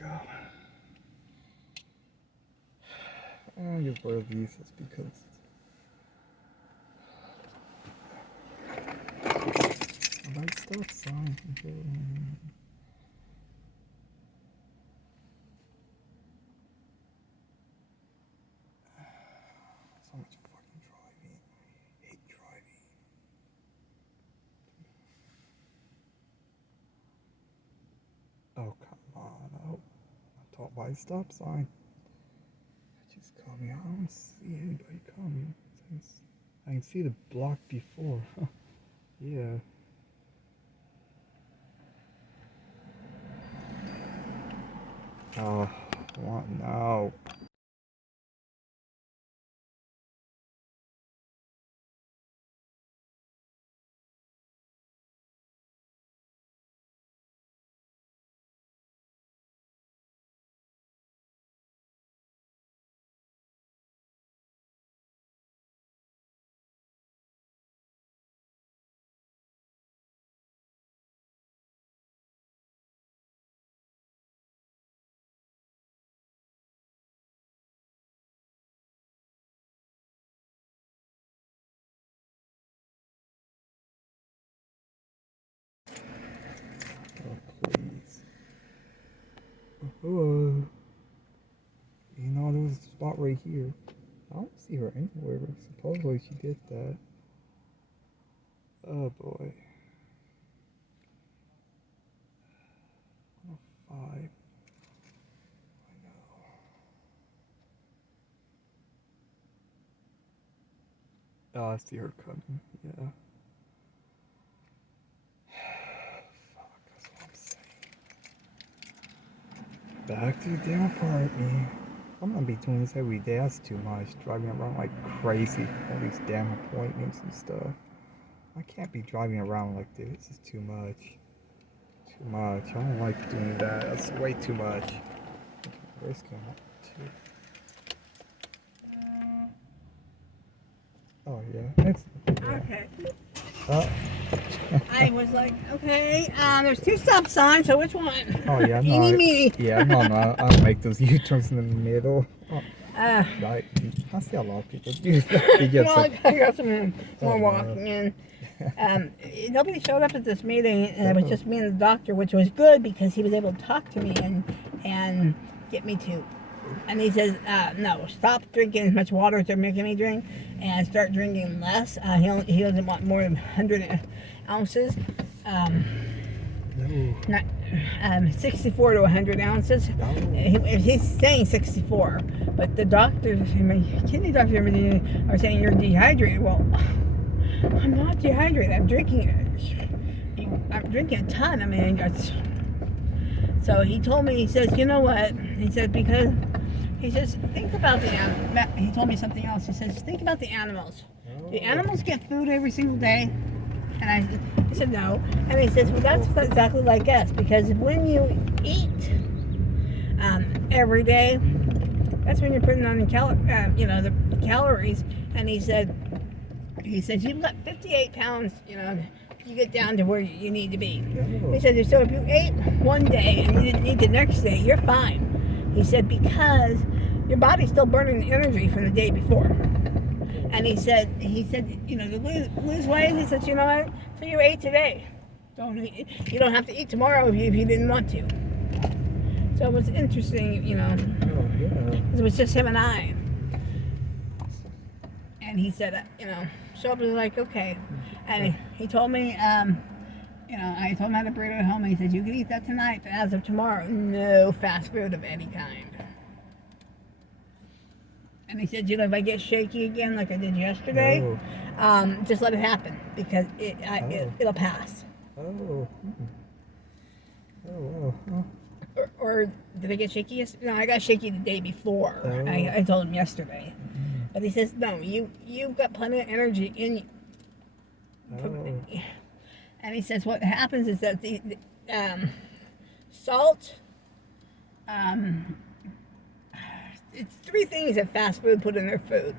go. I'll use one of these just because. I like stop sign. So much fucking driving. I hate driving. Oh, come on. Oh, I thought by stop sign. Just coming. I don't see anybody coming. I can see the block before. Yeah. Oh, what now? Oh, please. Oh, you know, there was a spot right here. I don't see her anywhere. Supposedly she did that. Oh boy. 105. I know. Oh, I see her coming. Yeah. Fuck, that's what I'm saying. Back to the damn apartment. I'm gonna be doing this every day. That's too much. Driving around like crazy. All these damn appointments and stuff. I can't be driving around like this. This is too much. Too much. I don't like doing that. That's way too much. Where's going to? Oh yeah. Excellent. Okay. Oh. I was like, okay, there's 2 stop signs, so which one? Oh yeah, no. Eeny, meeny. Yeah, no, I don't make those U-turns in the middle. Oh, I see a lot of people do that. well, I got some more walking in. Nobody showed up at this meeting, and it was just me and the doctor, which was good because he was able to talk to me and get me to. And he says, no, stop drinking as much water as they're making me drink and start drinking less. He doesn't want more than 100 ounces. Not 64 to 100 ounces. He's saying 64, but the doctors, my kidney doctor, are saying you're dehydrated. Well, I'm not dehydrated. I'm drinking a ton. I mean, so he told me. He says, you know what? He said because. He says, think about the animals. He told me something else. He says, think about the animals. The animals get food every single day. And I said, no. And he says, well, that's exactly like us. Because when you eat every day, that's when you're putting on the calories. And he said, you've got 58 pounds, you get down to where you need to be. He said, so if you ate one day and you didn't eat the next day, you're fine. He said, because your body's still burning the energy from the day before. And he said, to lose weight, he said, you know what? So you ate today. You don't have to eat tomorrow if you didn't want to. So it was interesting, because it was just him and I. And he said, so I was like, okay. And he told me, I told him I had a burrito at home, and he said, you can eat that tonight, but as of tomorrow, no fast food of any kind. And he said, if I get shaky again like I did yesterday, just let it happen, because it'll pass. Oh. Oh, wow. Or did I get shaky yesterday? No, I got shaky the day before. I told him yesterday. But he says, no, you've got plenty of energy in you. Oh. And he says what happens is that the salt, it's 3 things that fast food put in their food.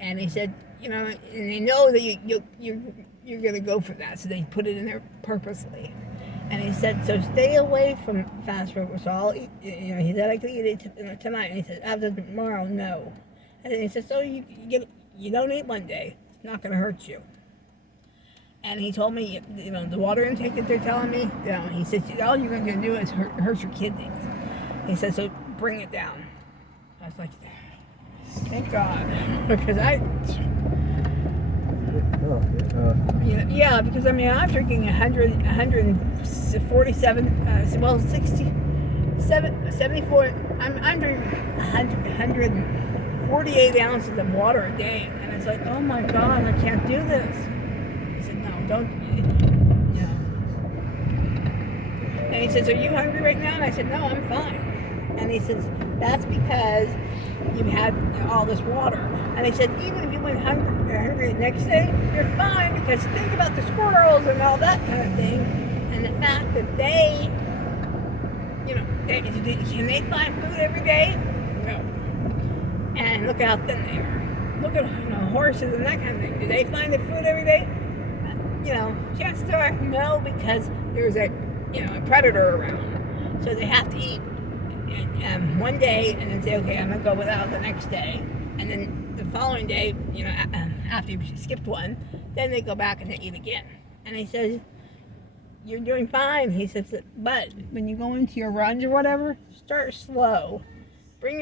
And he said, and they know that you're going to go for that, so they put it in there purposely. And he said, so stay away from fast food. So I'll eat, he said I could eat it tonight. And he said, after tomorrow, no. And then he said, so you don't eat one day. It's not going to hurt you. And he told me, the water intake that they're telling me, he said, all you're going to do is hurt your kidneys. He said, so bring it down. I was like, thank God. Because because I'm drinking 74. I'm drinking 148 ounces of water a day, and it's like, oh my God, I can't do this. He said, no, don't. And he says, are you hungry right now? And I said, no, I'm fine. And he says, that's because you've had all this water. And he said, even if you went hungry the next day, you're fine, because think about the squirrels and all that kind of thing. And the fact that they can they find food every day? No. And look how thin they are. Look at horses and that kind of thing. Do they find the food every day? Chances are no, because there's a predator around. So they have to eat one day and then say, okay, I'm gonna go without the next day, and then the following day, after you skipped one, then they go back and they eat again. And he says, you're doing fine. He says, but when you go into your runs or whatever, start slow. Bring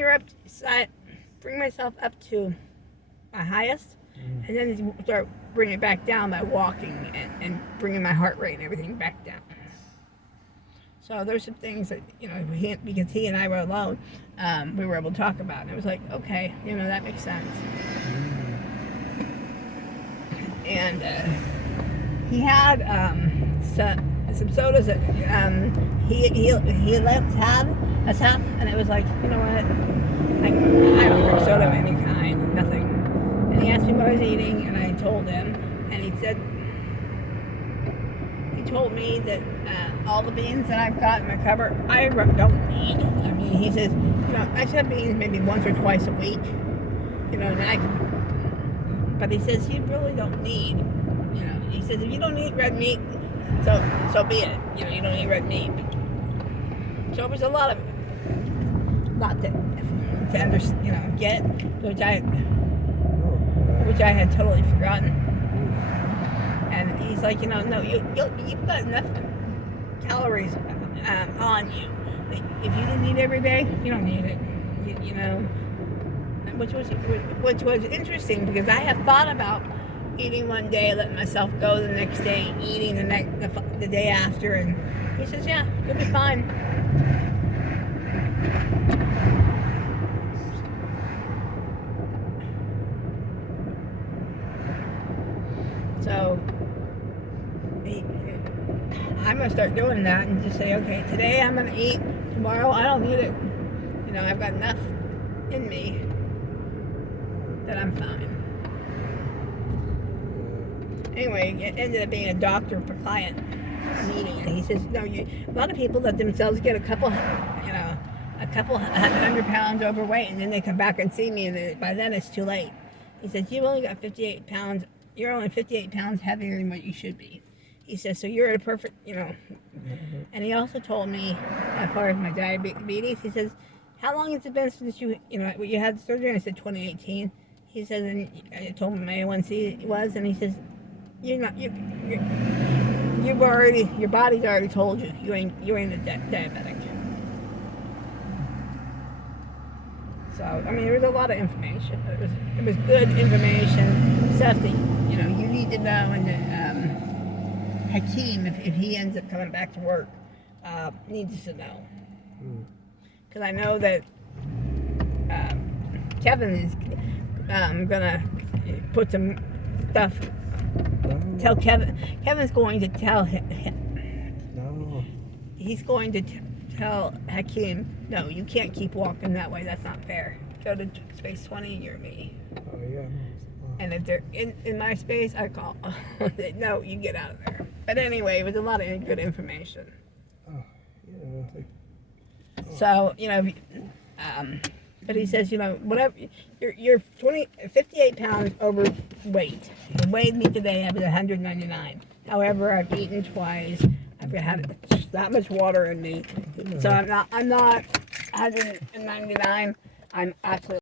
myself up to my highest, and then start bringing it back down by walking and bringing my heart rate and everything back down. So there's some things that, because he and I were alone, we were able to talk about. And it was like, okay, that makes sense. And he had some sodas that he let us have, and it was like, you know what, I don't drink soda of any kind, nothing. And he asked me what I was eating, and I told him, and he told me that all the beans that I've got in my cupboard, I don't need. I mean, he says, I should have beans maybe once or twice a week, but he says, you really don't need, he says, if you don't eat red meat, so be it, you don't eat red meat. So it was a lot to get, which I had totally forgotten. And he's like, no, you've got enough calories on you. If you didn't eat every day, you don't need it. Which was interesting, because I have thought about eating one day, letting myself go the next day, eating the day after. And he says, yeah, you'll be fine. So I'm going to start doing that and just say, okay, today I'm going to eat, tomorrow I don't need it. I've got enough in me that I'm fine. Anyway, it ended up being a doctor per client meeting, and he says, no, a lot of people let themselves get a couple 100 pounds overweight, and then they come back and see me, and by then it's too late. He says, you've only got 58 pounds. You're only 58 pounds heavier than what you should be. He says, so you're at a perfect, And he also told me, as far as my diabetes, he says, how long has it been since you had the surgery? And I said 2018. He says, and I told him my A1C was, and he says, your body's already told you ain't a diabetic. So there was a lot of information. It was good information, stuff that you need to know, and Hakeem, if he ends up coming back to work, needs to know. Because I know that Kevin is gonna put some stuff. Tell Kevin. Kevin's going to tell him. No. He's going to tell Hakeem, no, you can't keep walking that way. That's not fair. Go to space 20 and you're me. Oh, yeah. And if they're in my space, I call. No, you get out of there. But anyway, it was a lot of good information. Oh, yeah. So, but he says, whatever, you're 58 pounds overweight. You weighed me today, I was 199. However, I've eaten twice. I've had that much water in me. So I'm not 199. I'm actually